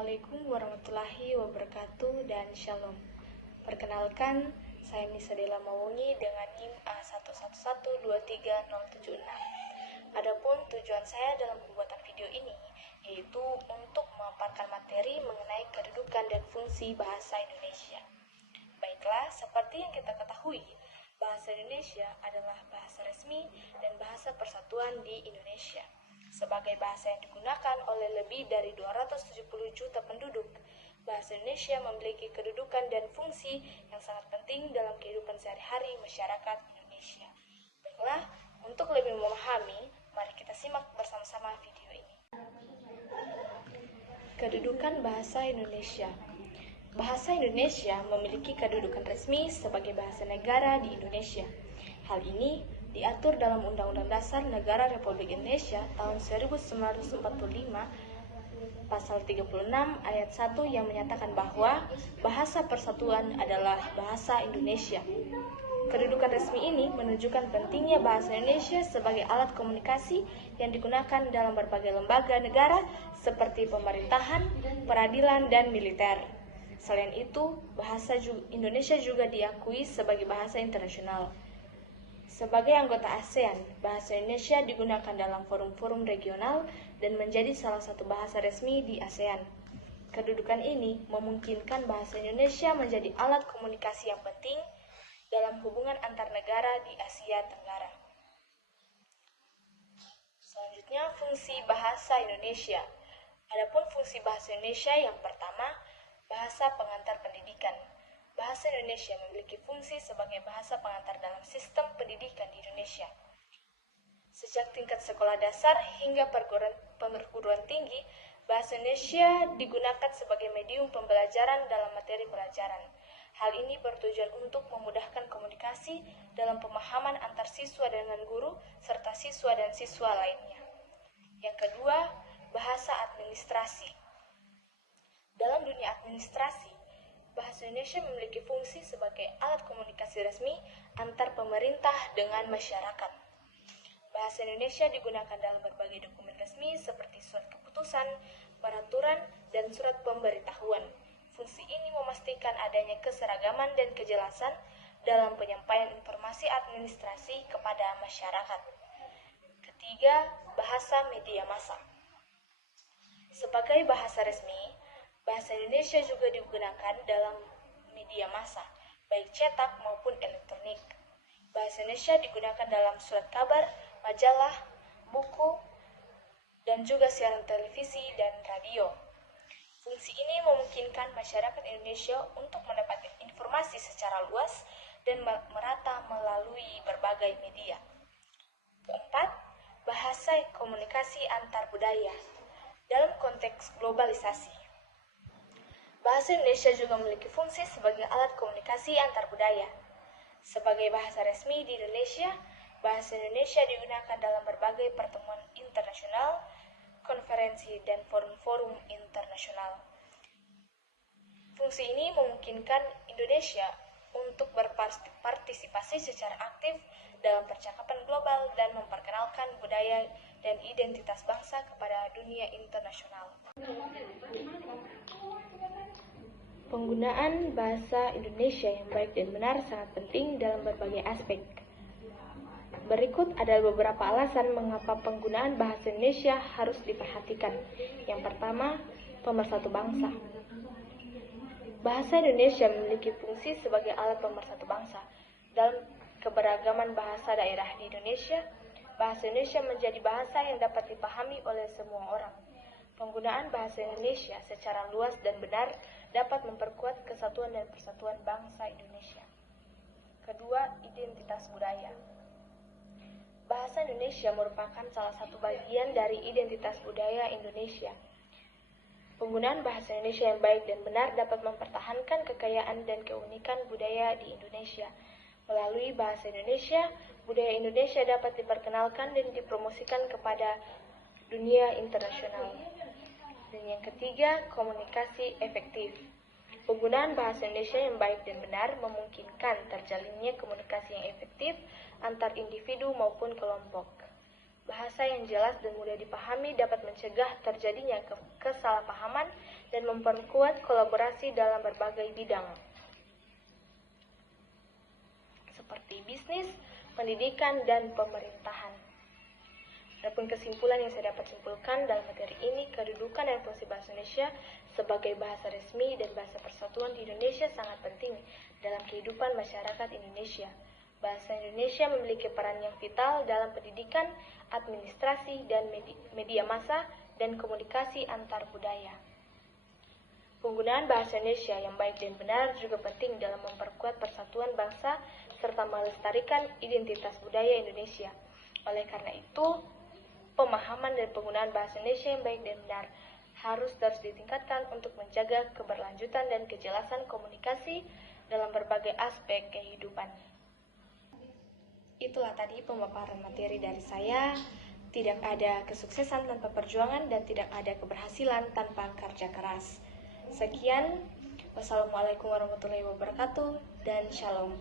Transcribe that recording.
Assalamualaikum warahmatullahi wabarakatuh dan Shalom. Perkenalkan, saya Nisa Dela Maungi dengan NIM A11123076. Adapun tujuan saya dalam pembuatan video ini yaitu untuk memaparkan materi mengenai kedudukan dan fungsi bahasa Indonesia. Baiklah, seperti yang kita ketahui, bahasa Indonesia adalah bahasa resmi dan bahasa persatuan di Indonesia. Sebagai bahasa yang digunakan oleh lebih dari 270 juta penduduk, bahasa Indonesia memiliki kedudukan dan fungsi yang sangat penting dalam kehidupan sehari-hari masyarakat Indonesia. Baiklah, untuk lebih memahami, mari kita simak bersama-sama video ini. Kedudukan bahasa Indonesia. Bahasa Indonesia memiliki kedudukan resmi sebagai bahasa negara di Indonesia. Hal ini diatur dalam Undang-Undang Dasar Negara Republik Indonesia tahun 1945 pasal 36 ayat 1 yang menyatakan bahwa bahasa persatuan adalah bahasa Indonesia. Kedudukan resmi ini menunjukkan pentingnya bahasa Indonesia sebagai alat komunikasi yang digunakan dalam berbagai lembaga negara seperti pemerintahan, peradilan, dan militer. Selain itu, bahasa Indonesia juga diakui sebagai bahasa internasional. Sebagai anggota ASEAN, bahasa Indonesia digunakan dalam forum-forum regional dan menjadi salah satu bahasa resmi di ASEAN. Kedudukan ini memungkinkan bahasa Indonesia menjadi alat komunikasi yang penting dalam hubungan antar negara di Asia Tenggara. Selanjutnya, fungsi bahasa Indonesia. Adapun fungsi bahasa Indonesia yang pertama, bahasa pengantar pendidikan. Bahasa Indonesia memiliki fungsi sebagai bahasa pengantar dalam sistem pendidikan di Indonesia. Sejak tingkat sekolah dasar hingga perguruan tinggi, bahasa Indonesia digunakan sebagai medium pembelajaran dalam materi pelajaran. Hal ini bertujuan untuk memudahkan komunikasi dalam pemahaman antar siswa dengan guru, serta siswa dan siswa lainnya. Yang kedua, bahasa administrasi. Dalam dunia administrasi, bahasa Indonesia memiliki fungsi sebagai alat komunikasi resmi antar pemerintah dengan masyarakat. Bahasa Indonesia digunakan dalam berbagai dokumen resmi seperti surat keputusan, peraturan, dan surat pemberitahuan. Fungsi ini memastikan adanya keseragaman dan kejelasan dalam penyampaian informasi administrasi kepada masyarakat. Ketiga, bahasa media massa. Sebagai bahasa resmi, bahasa Indonesia juga digunakan dalam media massa, baik cetak maupun elektronik. Bahasa Indonesia digunakan dalam surat kabar, majalah, buku, dan juga siaran televisi dan radio. Fungsi ini memungkinkan masyarakat Indonesia untuk mendapatkan informasi secara luas dan merata melalui berbagai media. Keempat, bahasa komunikasi antar budaya. Dalam konteks globalisasi, bahasa Indonesia juga memiliki fungsi sebagai alat komunikasi antar budaya. Sebagai bahasa resmi di Indonesia, bahasa Indonesia digunakan dalam berbagai pertemuan internasional, konferensi, dan forum-forum internasional. Fungsi ini memungkinkan Indonesia untuk berpartisipasi secara aktif dalam percakapan global dan memperkenalkan budaya dan identitas bangsa kepada dunia internasional. Penggunaan bahasa Indonesia yang baik dan benar sangat penting dalam berbagai aspek. Berikut adalah beberapa alasan mengapa penggunaan bahasa Indonesia harus diperhatikan. Yang pertama, pemersatu bangsa. Bahasa Indonesia memiliki fungsi sebagai alat pemersatu bangsa. Dalam keberagaman bahasa daerah di Indonesia, bahasa Indonesia menjadi bahasa yang dapat dipahami oleh semua orang. Penggunaan bahasa Indonesia secara luas dan benar dapat memperkuat kesatuan dan persatuan bangsa Indonesia. Kedua, identitas budaya. Bahasa Indonesia merupakan salah satu bagian dari identitas budaya Indonesia. Penggunaan bahasa Indonesia yang baik dan benar dapat mempertahankan kekayaan dan keunikan budaya di Indonesia. Melalui bahasa Indonesia, budaya Indonesia dapat diperkenalkan dan dipromosikan kepada dunia internasional. Dan yang ketiga, komunikasi efektif. Penggunaan bahasa Indonesia yang baik dan benar memungkinkan terjalinnya komunikasi yang efektif antar individu maupun kelompok. Bahasa yang jelas dan mudah dipahami dapat mencegah terjadinya kesalahpahaman dan memperkuat kolaborasi dalam berbagai bidang, seperti bisnis, pendidikan, dan pemerintahan. Adapun kesimpulan yang saya dapat simpulkan dalam materi ini, kedudukan dan fungsi bahasa Indonesia sebagai bahasa resmi dan bahasa persatuan di Indonesia sangat penting dalam kehidupan masyarakat Indonesia. Bahasa Indonesia memiliki peran yang vital dalam pendidikan, administrasi, dan media massa, dan komunikasi antar budaya. Penggunaan bahasa Indonesia yang baik dan benar juga penting dalam memperkuat persatuan bangsa serta melestarikan identitas budaya Indonesia. Oleh karena itu, pemahaman dan penggunaan bahasa Indonesia yang baik dan benar harus terus ditingkatkan untuk menjaga keberlanjutan dan kejelasan komunikasi dalam berbagai aspek kehidupan. Itulah tadi pemaparan materi dari saya. Tidak ada kesuksesan tanpa perjuangan dan tidak ada keberhasilan tanpa kerja keras. Sekian, wassalamualaikum warahmatullahi wabarakatuh, dan shalom.